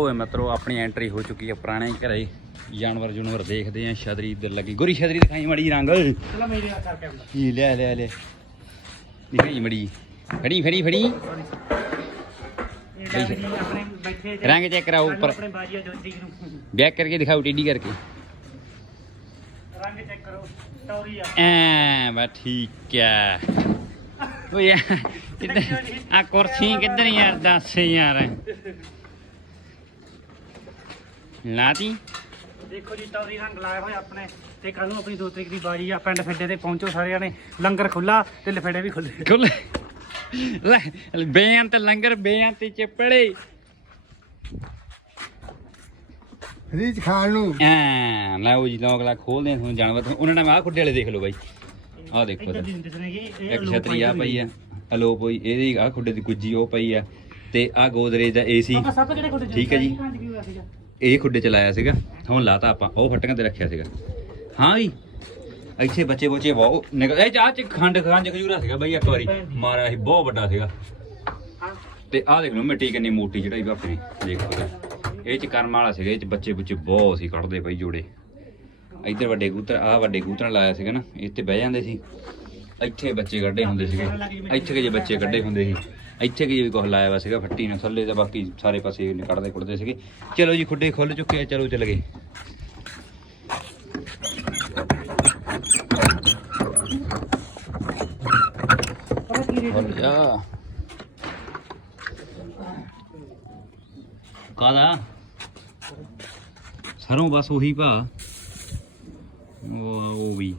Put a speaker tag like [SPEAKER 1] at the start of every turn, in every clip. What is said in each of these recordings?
[SPEAKER 1] ਓਏ ਮਿੱਤਰੋ ਆਪਣੀ ਐਂਟਰੀ ਹੋ ਚੁੱਕੀ ਹੈ ਪੁਰਾਣੇ ਘਰੇ। ਜਾਨਵਰ ਜੁਨਵਰ ਦੇਖਦੇ ਆ ਛਤਰੀ ਇੱਧਰ ਲੱਗੀ। ਗੋਰੀ ਛਤਰੀ ਦਿਖਾਈ ਮੜੀ ਰੰਗ।
[SPEAKER 2] ਚਲੋ ਮੇਰੇ ਆ ਕਰਕੇ ਆਉਂਦਾ।
[SPEAKER 1] ਇਹ ਲੈ ਲੈ ਲੈ। ਦਿਖਾਈ ਮੜੀ ਫੜੀ ਫੜੀ ਫੜੀ।
[SPEAKER 2] ਇਹ ਡਰ ਜੀ ਆਪਣੇ ਬੈਠੇ ਤੇ
[SPEAKER 1] ਰੰਗ ਚੈੱਕ ਕਰਾਓ ਉੱਪਰ।
[SPEAKER 2] ਆਪਣੇ ਬਾਜੀਆ ਜੋ ਤਰੀਕ ਨੂੰ।
[SPEAKER 1] ਬੈਕ ਕਰਕੇ ਦਿਖਾਓ ਟੇਡੀ ਕਰਕੇ।
[SPEAKER 2] ਰੰਗ ਚੈੱਕ ਕਰੋ ਟੌਰੀ ਆ।
[SPEAKER 1] ਐ ਬਾ ਠੀਕ ਹੈ ਓਏ ਆ ਕੁਰਸੀ ਕਿੱਧਰ ਯਾਰ ਦੱਸ ਯਾਰ। ਲਾਤੀ।
[SPEAKER 2] ਦੇਖੋ ਜੀ ਟੌਰੀ ਰੰਗ ਲਾਇਆ ਹੋਇਆ ਆਪਣੇ। ਤੇ ਕੱਲ ਨੂੰ ਆਪਣੀ 2 ਤਰੀਕ ਦੀ ਬਾਜੀ ਆ ਪਿੰਡ ਫਿੱਡੇ ਤੇ ਪਹੁੰਚੋ ਸਾਰਿਆਂ ਨੇ। ਲੰਗਰ ਖੁੱਲਾ ਤੇ ਲਫੇੜੇ ਵੀ ਖੁੱਲੇ
[SPEAKER 1] ਖੁੱਲੇ ਲੈ ਬੇਅੰਤ ਲੰਗਰ ਬੇਅੰਤ ਚਪੜੇ।
[SPEAKER 3] ਰੀਚ ਖਾਣ ਨੂੰ।
[SPEAKER 1] ਐ ਲਓ ਜੀ ਲੋਕ ਲਾ ਖੋਲਦੇ ਆ ਤੁਹਾਨੂੰ ਜਾਨਵਰ ਉਹਨਾਂ ਨੇ ਆਹ ਖੁੱਡੇ ਵਾਲੇ ਦੇਖ ਲਓ ਬਾਈ। ਆਹ ਦੇਖੋ ਤਾਂ।
[SPEAKER 2] ਦੀ
[SPEAKER 1] ਇੱਕ ਛਤਰੀ ਆ ਪਈ ਆ ਅਲੋਪ ਹੋਈ ਇਹਦੀ ਆਹ ਖੁੱਡੇ ਦੀ ਗੁੱਜੀ ਉਹ ਪਈ ਆ। ਤੇ ਆਹ ਗੋਦਰੇਜ ਦਾ ਏਸੀ ਠੀਕ ਹੈ ਜੀ। ਇਹ ਖੁੱਡੇ ਚ ਲਾਇਆ ਸੀਗਾ, ਹੁਣ ਲਾਤਾ ਆਪਾਂ, ਉਹ ਫਟਕਾਂ ਤੇ ਰੱਖਿਆ ਸੀਗਾ। ਹਾਂ ਜੀ ਇੱਥੇ ਬੱਚੇ ਬੱਚੇ ਬਹੁਤ ਨਿਕਲ ਇਹ ਚਾਹ ਚ ਖੰਡ ਖੰਡ ਖਜੂਰਾ ਸੀਗਾ ਬਈ ਇੱਕ ਵਾਰੀ, ਮਾਰਿਆ ਸੀ, ਬਹੁਤ ਵੱਡਾ ਸੀਗਾ। ਤੇ ਆਹ ਦੇਖ ਲਓ ਮਿੱਟੀ ਕਿੰਨੀ ਮੋਟੀ ਚੜਾਈ ਬਾਪਰੀ ਦੇਖੋ ਇਹ ਚ ਕਰਮ ਵਾਲਾ ਸੀਗਾ, ਇਹ ਚ ਬੱਚੇ ਬੁੱਚੇ ਬਹੁਤ ਸੀ, ਕੱਢਦੇ ਬਈ ਜੋੜੇ। ਇੱਧਰ ਵੱਡੇ ਕੂਤਰ ਆਹ ਵੱਡੇ ਕੂਤਰ ਲਾਇਆ ਸੀਗਾ ਨਾ, ਇੱਥੇ ਬਹਿ ਜਾਂਦੇ ਸੀ। ਇੱਥੇ ਬੱਚੇ ਕੱਢੇ ਹੁੰਦੇ ਸੀਗੇ, ਇੱਥੇ ਕਿ ਜੇ ਬੱਚੇ ਕੱਢੇ ਹੁੰਦੇ ਸੀ। ਇੱਥੇ ਕਿ ਜੇ ਵੀ ਕੁਝ ਲਾਇਆ ਵਾ ਸੀਗਾ, ਫੱਟੀ ਨਾਲ ਥੱਲੇ ਤੇ ਬਾਕੀ ਸਾਰੇ ਪਾਸੇ ਕੱਢਦੇ ਕੁੱਟਦੇ ਸੀਗੇ। ਚਲੋ ਜੀ, ਖੁੱਡੇ ਖੁੱਲ ਚੁੱਕੇ ਆ, ਚਲੋ ਚੱਲ ਗਏ।
[SPEAKER 2] ਪਤਾ ਕੀ ਰੇਟ
[SPEAKER 1] ਖੁੱਲ ਜਾ ਕਾਦਾ ਸਰੋਂ ਬਸ ਉਹੀ ਭਾ। ਉਹ ਉਹ ਵੀ।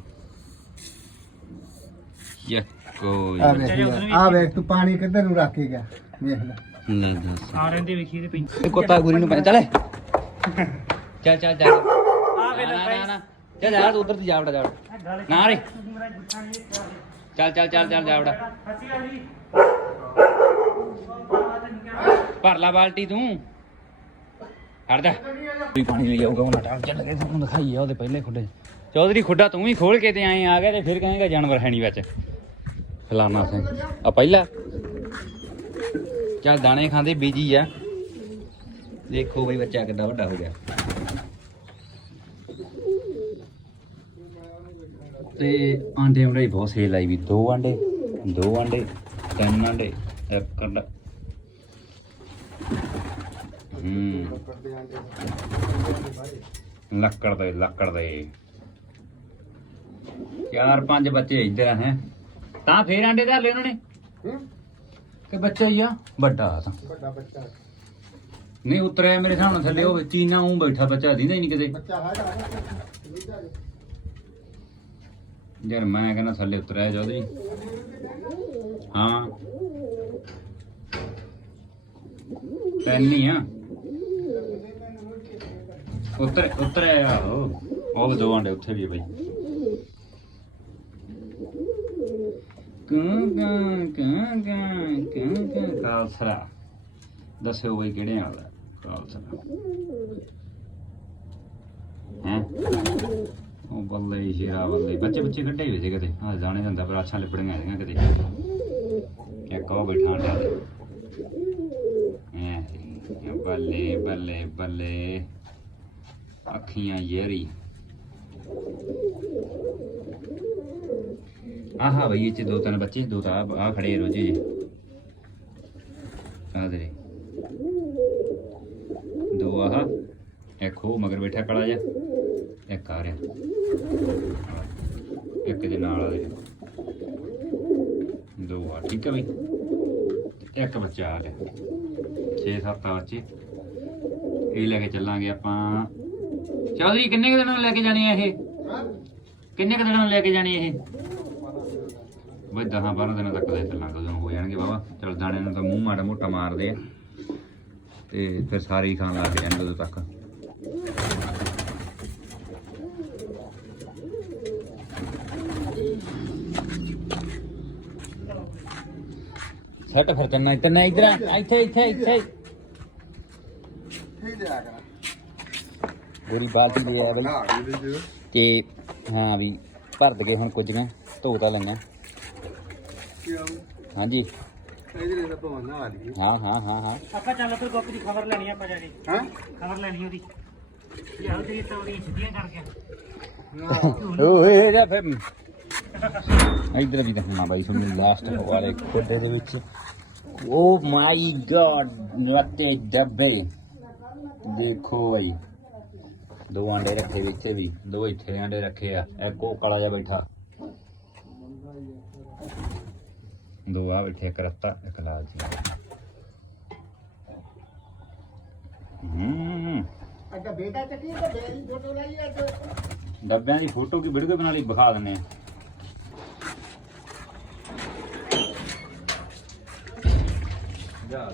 [SPEAKER 1] ਯੱਕੋ
[SPEAKER 3] ਆ ਵੇਖ ਆ ਵੇਖ ਤੂੰ ਪਾਣੀ ਕਿੱਧਰ ਨੂੰ ਰੱਖ ਕੇ ਗਿਆ? ਵੇਖ ਲੈ।
[SPEAKER 1] ਲੈ ਦੱਸ।
[SPEAKER 2] ਆ ਰਹਿੰਦੇ ਵੇਖੀ ਤੇ ਪਈ
[SPEAKER 1] ਇਹ ਕੁੱਤਾ ਗੁਰੀ ਨੂੰ ਪੈ ਚੱਲੇ ਚੱਲ ਚੱਲ ਚੱਲ।
[SPEAKER 2] ਆ ਵੇ
[SPEAKER 1] ਨਾ, ਨਾ,
[SPEAKER 2] ਲੱਗਾ
[SPEAKER 1] ਨਾ, ਨਾ। ਚੱਲ ਜਾ ਤੂੰ ਉਧਰ ਦੀ ਜਾ ਵੜਾ ਜਾ ਵੜਾ। ਨਾ ਰੇ। ਚੱਲ ਚੱਲ ਚੱਲ ਚੱਲ ਜਾ ਵੜਾ। ਭਰ ਲਾ ਬਾਲਟੀ ਤੂੰ। ਹਟ ਜਾ। ਕੋਈ ਪਾਣੀ ਲਈ ਆਊਗਾ ਉਹਨਾਂ ਟਾਈਮ ਚੱਲ ਗਏ ਤੁਹਾਨੂੰ ਦਿਖਾਈ ਆ ਉਹਦੇ ਪਹਿਲੇ ਖੁੱਡੇ। ਚੌਧਰੀ ਖੁੱਡਾ ਤੂੰ ਵੀ ਖੋਲ ਕੇ ਤੇ ਆਏ ਆ ਗਿਆ ਤੇ ਫਿਰ ਕਹੇਗਾ ਜਾਨਵਰ ਹੈ ਨਹੀਂ ਵਿੱਚ। ਫਲਾਨਾ ਸਿੰਘ। ਆ ਪਹਿਲਾ। ਚੱਲ ਦਾਣੇ ਖਾਂਦੇ, ਬੀਜੀ ਆ। ਦੇਖੋ ਬਈ ਬੱਚਾ ਕਿੱਡਾ ਵੱਡਾ ਹੋ ਗਿਆ। ਤੇ ਆਂਡੇ ਆਂਡੇ ਬਹੁਤ ਸੇਲ ਆਈ ਵੀ। ਦੋ ਆਂਡੇ ਦੋ ਆਂਡੇ, ਤਿੰਨ ਆਂਡੇ, ਇੱਕ ਅੰਡਾ ਹੂੰ। ਲੱਕੜ ਦੇ ਲੱਕੜ ਦੇ। ਚਾਰ ਪੰਜ ਬੱਚੇ ਇੱਧਰ ਹੈ। ਤਾਂ ਫੇਰ ਆਂਡੇ ਧਰ ਲਏ ਉਹਨਾਂ ਨੇ? ਕਿ ਬੱਚਾ ਹੀ ਆ? ਵੱਡਾ ਤਾਂ।
[SPEAKER 3] ਵੱਡਾ ਬੱਚਾ
[SPEAKER 1] ਨਹੀਂ ਉਤਰਿਆ ਮੇਰੇ ਹਿਸਾਬ ਨਾਲ ਥੱਲੇ ਉਹ ਚੀਨਾ ਉਂ ਬੈਠਾ ਬੱਚਾ ਦਿੰਦਾ ਹੀ ਨਹੀਂ ਕਿਤੇ।
[SPEAKER 3] ਬੱਚਾ ਹੈਗਾ
[SPEAKER 1] ਯਾਰ ਮੈਂ ਕਹਿੰਦਾ ਥੱਲੇ ਉਤਰਿਆ ਚੌਧਰੀ ਹਾਂ। ਤਿੰਨ ਹੀ ਆ। ਉਤਰ ਉਤਰਿਆ ਉਹ। ਉਹ ਦੋ ਆਂਡੇ ਉੱਥੇ ਵੀ ਆ ਬਈ ਕਾਂ ਕਾਂ ਕਾਂ ਕਾਂ ਕਾਂ ਕਾਂ ਕਾਲਸਰਾ। ਦੱਸਿਓ ਬਈ ਕਿਹੜੇ ਆਉਂਦਾ ਕਾਲਸਰਾ। ਹੈਂ? ਉਹ ਬੱਲੇ ਸ਼ੇਰਾ ਬੱਲੇ। ਬੱਚੇ ਬੱਚੇ ਕੱਢੇ ਹੋਏ ਸੀ ਕਦੇ ਹਾਂ ਜਾਣੇ ਜਾਂਦਾ, ਪਰ ਅੱਛਾ ਲਿਬੜੀਆਂ ਹੈਗੀਆਂ ਕਦੇ ਇੱਕ ਉਹ ਬੈਠਾ ਅੰਡਾ ਐ ਬੱਲੇ ਬੱਲੇ ਬੱਲੇ। ਅੱਖੀਆਂ ਯੇਰੀ। ਆਹਾ ਬਈ ਇਹ ਚ ਦੋ ਤਿੰਨ ਬੱਚੇ, ਦੋ ਤਾਂ ਆ ਆ ਖੜੇ ਰੋਜੇ ਜੀ ਆ ਦੇ ਦੋ ਆਹ, ਇੱਕ ਉਹ ਮਗਰ ਬੈਠਾ ਕਲਾ ਜਾ ਇੱਕ ਆ ਰਿਹਾ। ਇੱਕ ਦੇ ਨਾਲ ਆ ਦੇ ਦੋ ਆ, ਠੀਕ ਹੈ ਬਈ। ਤੇ ਇੱਕ ਬੱਚਾ ਆ ਗਿਆ। 6-7 ਆ ਇਹ ਲੈ ਕੇ ਚੱਲਾਂਗੇ ਆਪਾਂ। ਚੌਧਰੀ, ਕਿੰਨੇ ਕੁ ਦਿਨਾਂ ਨੂੰ ਲੈ ਕੇ ਜਾਣੀ ਹੈ ਇਹ? ਕਿੰਨੇ ਕੁ ਦਿਨਾਂ ਨੂੰ ਲੈ ਕੇ ਜਾਣੀ ਇਹ? ਬਈ 10 12 ਦਿਨਾਂ ਤੱਕ ਲੈ ਚੱਲਾਂਗੇ ਉਦੋਂ ਹੋ ਜਾਣਗੇ ਬਾਬਾ। ਚਲ ਦਾਣੇ ਨੂੰ ਤਾਂ ਮੂੰਹ ਮਾੜਾ ਮੋਟਾ ਮਾਰਦੇ ਆ। ਤੇ ਫਿਰ ਸਾਰੇ ਹੀ ਖਾਣ ਲੱਗ ਜਾਣਗੇ ਉਦੋਂ ਤੱਕ। ਸੱਟ ਫਿਰ ਤੰਨਾ ਤੰਨਾ ਇਧਰ ਇੱਥੇ ਇੱਥੇ ਇੱਥੇ।
[SPEAKER 3] ਠੀਕ ਲਿਆ ਕਰਾਂ।
[SPEAKER 1] ਪੂਰੀ ਬਾਲਟੀ ਦੇ ਆ ਬਈ। ਤੇ ਹਾਂ ਵੀ ਭਰ ਦਗੇ ਹੁਣ ਕੁਝ ਨਾ ਧੋ ਤਾਂ ਲਈਆਂ
[SPEAKER 3] ਕਿਉਂ
[SPEAKER 1] ਹਾਂਜੀ
[SPEAKER 3] ਇਹਦੇ ਨਾਲ ਭਵਨ ਨਾ ਆ ਲਈ
[SPEAKER 1] ਹਾਂ ਹਾਂ ਹਾਂ ਹਾਂ
[SPEAKER 2] ਆਪਾਂ ਚੱਲ ਫਿਰ ਗੁੱਪ ਦੀ ਖਬਰ ਲੈਣੀ ਆ ਆਪਾਂ ਜਾ ਕੇ।
[SPEAKER 3] ਹਾਂ?
[SPEAKER 2] ਖਬਰ ਲੈਣੀ ਉਹਦੀ। ਯਾਰ ਤੇਰੀ ਤੌੜੀ ਸਿੱਧੀਆਂ ਕਰਕੇ।
[SPEAKER 1] ਓਏ ਜਾ ਫਿਰ। ਇਧਰ ਵੀ ਦੇਖਣਾ ਬਾਈ ਤੁਹਾਨੂੰ ਲਾਸਟ ਵਾਲੇ ਖੋਡੇ ਦੇ ਵਿੱਚ। ਓ ਮਾਈ ਗॉड ਨੱਤੇ ਡੱਬੇ ਦੇਖੋ ਬਾਈ। ਦੋ ਆਂਡੇ ਰੱਖੇ ਵਿੱਚ ਵੀ ਦੋ ਇੱਥੇ ਆਂਡੇ ਰੱਖੇ ਆ। ਇੱਕ ਉਹ ਕਾਲਾ ਜਿਹਾ ਬੈਠਾ। ਦੋ ਆ ਬੈਠੇ ਇੱਕ ਰੱਤਾ ਇੱਕ ਲਾਲ ਜਿਹਾ ਹੂੰ
[SPEAKER 3] ਅੱਛਾ ਬੇਟਾ ਚੱਕੀ ਤਾਂ ਬੇਰੀ ਫੋਟੋ ਲਈ ਅੱਜ।
[SPEAKER 1] ਡੱਬਿਆਂ ਦੀ ਫੋਟੋ ਕੀ ਵੀਡੀਓ ਬਣਾ ਲਈ ਵਿਖਾ ਦਿੰਨੇ ਆ। ਜਾ।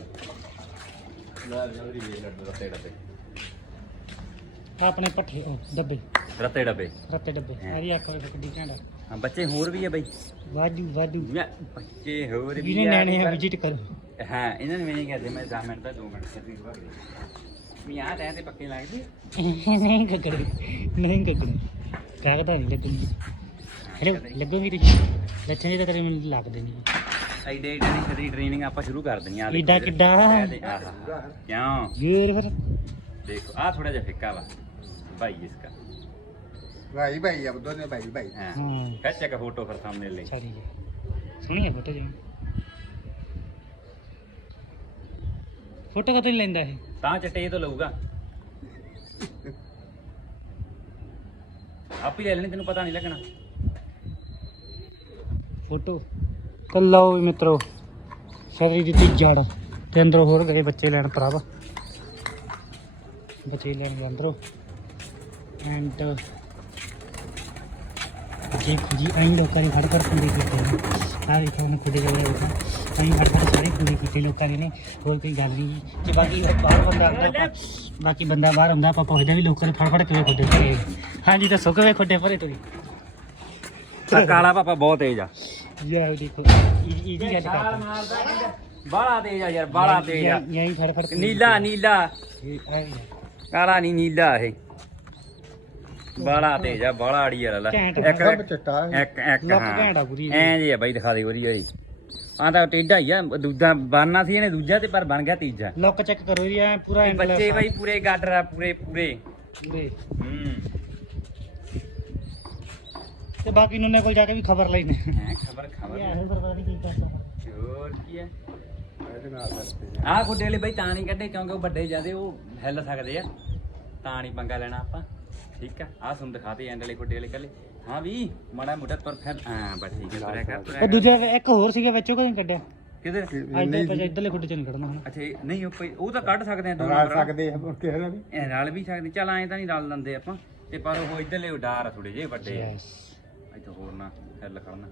[SPEAKER 2] ਆਪਣੇ ਪੱਠੇ ਉਹ ਡੱਬੇ।
[SPEAKER 1] ਰੱਤੇ ਡੱਬੇ।
[SPEAKER 2] ਰੱਤੇ ਡੱਬੇ। ਆਰੀ ਅੱਖ ਵੇਖ ਕਿੱਡੀ ਘੈਂਟ ਆ।
[SPEAKER 1] ਹਾਂ ਬੱਚੇ ਹੋਰ ਵੀ ਆ ਬਈ।
[SPEAKER 2] ਵਾਧੂ ਵਾਧੂ।
[SPEAKER 1] ਯਾ, ਬੱਚੇ ਹੋਰ ਵੀ
[SPEAKER 2] ਵੀਰੇ
[SPEAKER 1] ਆ।
[SPEAKER 2] ਨਿਆਣੇ ਆ ਵਿਜ਼ਿਟ ਕਰੋ।
[SPEAKER 1] ਹਾਂ ਇਹਨਾਂ ਨੇ ਮੈਨੂੰ ਕਹਿੰਦੇ ਮੈਂ 10 ਮਿੰਟ ਦਾ 2 ਮਿੰਟ ਕਰਦੀ ਵਾਰ ਮੈਂ ਆ ਤੇ ਪੱਕੇ ਲੱਗਦੇ
[SPEAKER 2] ਨਹੀਂ ਗੱਗੜੇ ਨਹੀਂ ਗੱਗੜੇ ਕਾਗਦਾ ਨਹੀਂ ਲੱਗਣੀ। ਹੈਲੋ ਲੱਗੋ ਵੀਰੇ ਲੱਛਣ ਜੀ ਤਾਂ ਕਦੇ ਮੈਨੂੰ ਲੱਗਦੇ ਨਹੀਂ।
[SPEAKER 1] ਐਡੇ ਐਡੇ ਦੀ ਛਤਰੀ ਟ੍ਰੇਨਿੰਗ ਆਪਾਂ ਸ਼ੁਰੂ ਕਰ ਦੇਣੀ ਆ
[SPEAKER 2] ਏਡਾ ਕਿੱਡਾ?
[SPEAKER 1] ਕਿਉਂ?
[SPEAKER 2] ਫੇਰ ਫਿਰ।
[SPEAKER 1] ਦੇਖੋ ਆ ਥੋੜਾ ਜਿਹਾ ਫਿੱਕਾ ਵਾ। ਭਾਈ ਇਸਕਾ
[SPEAKER 3] ਭਾਈ ਭਾਈ ਅਬ ਦੋਨੇ ਭਾਈ ਭਾਈ
[SPEAKER 1] ਹਾਂ।
[SPEAKER 2] ਹਾਂ।
[SPEAKER 1] ਖਿੱਚ ਇੱਕ ਫੋਟੋ ਫਿਰ ਸਾਹਮਣੇ ਲਈ
[SPEAKER 2] ਸਾਰੀ ਹੈ ਸੋਹਣੀ ਹੈ ਫੋਟੋ ਜੀ ਫੋਟੋ ਕਦੋਂ ਨਹੀਂ ਲੈਂਦਾ ਇਹ?
[SPEAKER 1] ਤਾਂ ਚਟੇ ਤੋਂ ਲਊਗਾ। ਆਪ ਹੀ ਲੈ ਲੈਣੀ ਤੈਨੂੰ ਪਤਾ ਨਹੀਂ ਲੱਗਣਾ।
[SPEAKER 2] ਫੋਟੋ। ਲਓ ਵੀ ਮਿੱਤਰੋ ਸਰੀ ਦਿੱਤੀ ਜੜ। ਤੇ ਅੰਦਰੋਂ ਹੋਰ ਗਏ ਬੱਚੇ ਲੈਣ ਭਰਾਵਾ ਬੱਚੇ ਲੈਣ ਗਏ ਅੰਦਰੋਂ। ਐਂਡ ਜੀ ਆਈ ਲੋਕਾਂ ਨੇ ਫੜ ਫੜ ਕੁੰਡੀ ਕੀਤੇ ਨੇ। ਆਹ ਦੇਖੋ ਹੁਣ ਖੁੱਡੇ ਜਗ੍ਹਾ ਦੇਖੋ ਆਈ ਫੜ ਫੜ ਸਾਰੇ ਕੁੰਡੀ ਕੀਤੇ ਲੋਕਾਂ ਨੇ ਹੋਰ ਕੋਈ ਗੱਲ ਨਹੀਂ ਤੇ ਬਾਕੀ ਬਾਹਰ ਬੰਦਾ ਆਉਂਦਾ ਬਾਕੀ ਬੰਦਾ ਬਾਹਰ ਆਉਂਦਾ ਆਪਾਂ ਪੁੱਛਦੇ ਵੀ ਲੋਕਾਂ ਨੇ ਫੜ ਫੜ ਕਿਵੇਂ ਖੁੱਡੇ ਭਰੇ ਹਾਂਜੀ ਦੱਸੋ ਕਿਵੇਂ ਖੁੱਡੇ ਭਰੇ ਤੁਸੀਂ?
[SPEAKER 1] ਆ ਕਾਲਾ ਪਾਪਾ ਬਹੁਤ ਤੇਜ਼ ਆ।
[SPEAKER 2] ਯਾਰ ਦੇਖੋ ਇਹ ਜੀ ਗੱਲ ਕਰਦਾ।
[SPEAKER 1] ਬਾਲਾ ਤੇਜ਼ ਆ ਯਾਰ ਬਾਲਾ ਤੇਜ਼ ਆ।
[SPEAKER 2] ਯਹੀਂ ਫੜ ਫੜ
[SPEAKER 1] ਨੀਲਾ ਨੀਲਾ। ਕਾਲਾ ਨਹੀਂ ਨੀਲਾ ਇਹ। ਬਾਲਾ ਤੇਜ਼ ਆ ਬਾਲਾ ਆੜੀ ਯਾਰ ਲੈ
[SPEAKER 2] ਘੈਂਟ
[SPEAKER 1] ਇੱਕ
[SPEAKER 3] ਸਭ ਚਿੱਟਾ ਹੈ।
[SPEAKER 1] ਇੱਕ ਇੱਕ
[SPEAKER 2] ਲੱਕ
[SPEAKER 1] ਹਾਂ।
[SPEAKER 2] ਘੈਂਟ ਆ ਪੂਰੀ
[SPEAKER 1] ਐਂ ਜੀ ਆ ਬਾਈ ਦਿਖਾ ਦੇ ਉਹਦੀ ਹੋਈ ਆ ਤਾਂ ਟੇਢਾ ਹੀ ਆ ਦੂਜਾ ਬਾਨਾ ਸੀ ਇਹਨੇ ਦੂਜਾ ਤੇ ਪਰ ਬਣ ਗਿਆ ਤੀਜਾ।
[SPEAKER 2] ਲੁੱਕ ਚੈੱਕ ਕਰੋ ਜੀ ਐ ਪੂਰਾ
[SPEAKER 1] ਇਹ ਬੱਚੇ ਬਾਈ ਪੂਰੇ ਗਾਡਰ ਆ ਪੂਰੇ ਪੂਰੇ।
[SPEAKER 2] ਪੂਰੇ।
[SPEAKER 1] ਹੂੰ।
[SPEAKER 2] ਤੇ ਬਾਕੀ ਨੂੰ ਕੋਲ ਜਾ ਕੇ ਵੀ ਖਬਰ ਲੈਣੇ
[SPEAKER 1] ਹੈ ਖਬਰ ਖਬਰ।
[SPEAKER 2] ਪਤਾ ਨਹੀਂ ਕੀ ਕਰਦਾ।
[SPEAKER 1] ਹੋਰ ਕੀ ਹੈ
[SPEAKER 3] ਇਹਦੇ ਨਾਲ ਦੱਸਦੇ
[SPEAKER 1] ਆਹ ਗੁੱਡੇ ਵਾਲੇ ਬਾਈ ਤਾਂ ਨਹੀਂ ਕੱਢੇ ਕਿਉਂਕਿ ਉਹ ਵੱਡੇ ਜਿਆਦੇ ਉਹ ਹਿੱਲ ਸਕਦੇ ਆ। ਤਾਂ ਨਹੀਂ ਪੰਗਾ ਲੈਣਾ ਆਪਾਂ। ਠੀਕ ਆ ਆਹ ਤੁਹਾਨੂੰ ਦਿਖਾਤੇ ਐਂਡ ਵਾਲੇ ਗੁੱਡੇ ਵਾਲੇ ਕੱਲੇ ਹਾਂ ਵੀ ਮਾੜਾ ਮੋਟਾ ਤੁਰ ਫਿਰ। ਹਾਂ ਬਸ ਠੀਕ ਹੈ ਤੁਰਿਆ ਕਰ ਤੁਰਿਆ
[SPEAKER 2] ਉਹ
[SPEAKER 1] ਕਰ।
[SPEAKER 2] ਦੂਜਾ ਇੱਕ ਹੋਰ ਸੀਗਾ ਵਿੱਚੋਂ ਕੋਈ ਕੱਢਿਆ?
[SPEAKER 1] ਕਿਧਰ
[SPEAKER 2] ਇੱਧਰ ਤੇ ਇੱਧਰਲੇ ਖੁੱਡੇ ਚ ਨਹੀਂ ਕੱਢਣਾ ਹੁਣ।
[SPEAKER 1] ਅੱਛਾ ਇਹ- ਨਹੀਂ ਉਹ ਕੋਈ ਉਹ ਤਾਂ ਕੱਢ ਸਕਦੇ ਆ ਦੋ
[SPEAKER 3] ਰਲ
[SPEAKER 1] ਨੰਬਰ
[SPEAKER 3] ਸਕਦੇ ਆ ਮੁੜ ਕੇ ਹਨਾ ਵੀ।
[SPEAKER 1] ਇਹ ਰਲ ਵੀ ਸਕਦੇ ਚੱਲ ਐਂ ਤਾਂ ਨਹੀਂ ਰਲ ਦਿੰਦੇ ਆਪਾਂ। ਤੇ ਪਰ ਉਹ ਇਧਰਲੇ ਉਡਾਰ ਥੋੜੇ ਜਿਹੇ ਵੱਡੇ। ਆ
[SPEAKER 2] ਯੈਸ
[SPEAKER 1] ਇੱਥੇ ਹੋਰ ਨਾ ਹਿੱਲ ਖੜਨਾ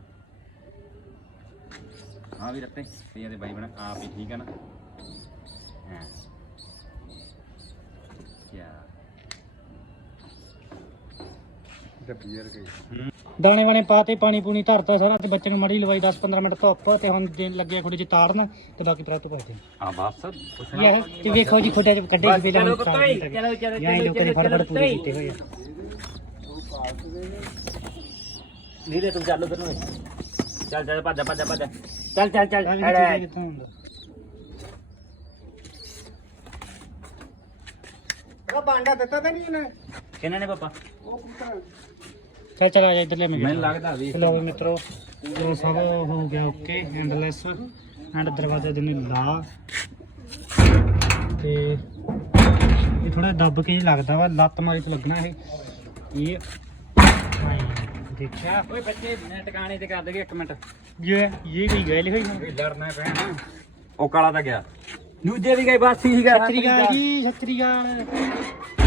[SPEAKER 1] ਹਾਂ ਵੀ ਰੱਤੇ ਤੇ ਇਹਦੇ ਬਾਈ ਬਣਾ ਆਪ ਹੀ ਠੀਕ ਹੈ ਨਾ। ਹਾਂ। ਕਿਆ
[SPEAKER 2] ਦਾਣੇ ਵਾਣੇ ਪਾਤੇ ਪਾਣੀ ਪੂਣੀ ਧਰਤਾ ਸਾਰਾ ਤੇ ਬੱਚੇ ਨੂੰ ਮੜੀ ਲਵਾਈ 10 15 ਮਿੰਟ ਧੁੱਪ ਤੇ ਹੁਣ ਜੇ ਲੱਗੇ ਖੁੱਡੇ ਚ ਤਾੜਨ ਤੇ ਬਾਕੀ ਤਰਾ ਤੋਂ ਪਾਦੇ
[SPEAKER 1] ਆ ਬਸ।
[SPEAKER 2] ਯਾਰ ਤੇ ਵੇਖੋ ਜੀ ਖੁੱਡੇ ਚ ਕੱਢੇ ਸੀ
[SPEAKER 1] ਚਲੋ ਚਲੋ, ਚਲੋ,
[SPEAKER 2] ਯਾਰ
[SPEAKER 1] ਚਲੋ,
[SPEAKER 2] ਲੋਕਾਂ ਨੇ ਫੜ
[SPEAKER 1] ਚਲੋ,
[SPEAKER 2] ਫੜ ਪੂਰੇ
[SPEAKER 1] ਚਲੋ।
[SPEAKER 2] ਕੀਤੇ ਹੋਏ ਆ।
[SPEAKER 1] ਨੀਰੇ ਤੂੰ ਚੱਲ ਉਧਰ ਨੂੰ। ਚੱਲ ਚੱਲ ਭੱਜ ਭੱਜ ਭੱਜ ਚੱਲ ਚੱਲ ਚੱਲ ਅੜੇ।
[SPEAKER 3] ਉਹ ਬਾਂਡਾ ਦਿੱਤਾ ਤਾਂ ਨਹੀਂ ਇਹਨੇ
[SPEAKER 1] ਕਿਹਨਾਂ ਨੇ ਪਾਪਾ?
[SPEAKER 2] ਚੱਲ ਚੱਲ ਆ ਜਾ ਇੱਧਰ ਲੈ ਮੈਂ
[SPEAKER 1] ਮੈਨੂੰ ਲੱਗਦਾ ਵੀ
[SPEAKER 2] ਵੀ ਮਿੱਤਰੋ ਜੋ ਸਭ ਹੋ ਗਿਆ ਓਕੇ ਹੈਂਡਲੈਸ ਐਂਡ ਦਰਵਾਜ਼ੇ ਦੇ ਨੂੰ ਲਾ। ਤੇ ਇਹ ਥੋੜਾ ਦੱਬ ਕੇ ਲੱਗਦਾ ਵਾ ਲੱਤ ਮਾਰੀ ਤੇ ਲੱਗਣਾ ਇਹ। ਇਹ ਦੇਖਿਆ?
[SPEAKER 1] ਓਏ ਬੱਚੇ ਮੈਂ ਟਿਕਾਣੇ ਤੇ ਕਰ ਦੇਗੇ ਇੱਕ ਮਿੰਟ।
[SPEAKER 2] ਇਹ ਇਹ ਕੋਈ ਗੱਲ ਹੋਈ
[SPEAKER 1] ਵੀ ਲੜਨਾ ਪੈਣਾ। ਉਹ ਕਾਲਾ ਤਾਂ ਗਿਆ। ਦੂਜੇ ਵੀ ਗਏ ਬਸ ਠੀਕ ਆ
[SPEAKER 2] ਸਤਰੀ ਗਾਲ ਜੀ ਸਤਰੀ ਗਾਲ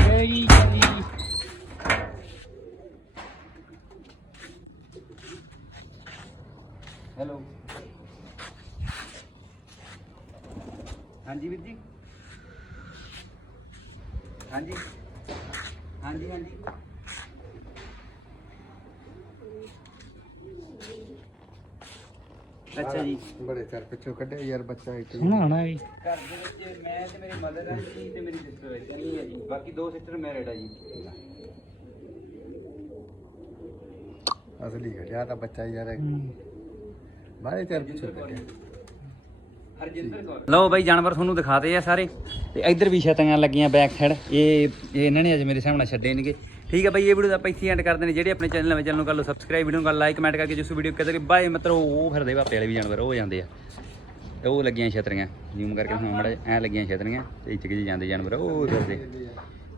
[SPEAKER 2] ਜਈ ਜਈ
[SPEAKER 1] ਹੈਲੋ। ਹਾਂਜੀ ਵੀਰ ਜੀ। ਹਾਂਜੀ। ਹਾਂਜੀ ਹਾਂਜੀ। ਅੱਛਾ ਜੀ।
[SPEAKER 3] ਬੜੇ ਚਿਰ ਪਿੱਛੋਂ ਕੱਢਿਆ ਯਾਰ ਬੱਚਾ ਇੱਥੇ
[SPEAKER 2] ਸੋਹਣਾ ਆਣਾ ਇਹ
[SPEAKER 1] ਘਰ ਦੇ ਵਿੱਚ ਮੈਂ ਤੇ ਮੇਰੀ ਮਦਰ ਹੈ ਜੀ ਤੇ ਮੇਰੀ ਸਿਸਟਰ ਹੈ ਚੱਲੀ ਹੈ ਜੀ। ਬਾਕੀ ਦੋ ਸਿਸਟਰ ਮੈਰਿਡ ਹੈ ਜੀ।
[SPEAKER 3] ਅਸਲੀ ਕੱਢਿਆ ਤਾਂ ਬੱਚਾ ਯਾਰ।
[SPEAKER 2] ਹਮ।
[SPEAKER 3] ਬਾਹਲੇ ਚਿਰ ਪਿੱਛੋਂ ਕੱਢਿਆ
[SPEAKER 1] ਹਰਜਿੰਦਰ ਕੌਰ। ਲਓ ਬਾਈ ਜਾਨਵਰ ਤੁਹਾਨੂੰ ਦਿਖਾਤੇ ਆ ਸਾਰੇ। ਤੇ ਇੱਧਰ ਵੀ ਛਤੀਆਂ ਲੱਗੀਆਂ ਬੈਕ ਸਾਈਡ ਇਹ ਇਹ ਇਹਨਾਂ ਨੇ ਅੱਜ ਮੇਰੇ ਸਾਹਮਣੇ ਛੱਡੇ ਨੇਗੇ। ਠੀਕ ਹੈ ਬਾਈ ਇਹ ਵੀਡੀਓ ਦਾ ਆਪਾਂ ਇੱਥੇ ਐਂਡ ਕਰਦੇ ਨੇ। ਜਿਹੜੇ ਆਪਣੇ ਚੈਨਲ ਵਿੱਚ ਚੈਨਲ ਨੂੰ ਕਰ ਲਓ ਸਬਸਕ੍ਰਾਈਬ ਵੀਡੀਓ ਨੂੰ ਕਰ ਲਾਈਕ ਕਮੈਂਟ ਕਰਕੇ ਜਿਸ ਵੀਡੀਓ ਕਹਿੰਦੇ ਕਿ ਬਾਏ ਮਿੱਤਰੋ ਉਹ ਫਿਰਦੇ ਭਾਪੇ ਵਾਲੇ ਵੀ ਜਾਨਵਰ ਉਹ ਜਾਂਦੇ ਆ। ਉਹ ਲੱਗੀਆਂ ਛਤਰੀਆਂ। ਜ਼ੂਮ ਕਰਕੇ ਹੁਣ ਮੜਾ ਐ ਲੱਗੀਆਂ ਛਤਰੀਆਂ ਤੇ ਇੱਥੇ ਕਿ ਜਾਂਦੇ ਜਾਨਵਰ ਉਹ ਫਿਰਦੇ।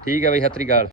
[SPEAKER 1] ਠੀਕ ਹੈ ਬਾਈ ਸਤਿ ਸ੍ਰੀ ਅਕਾਲ।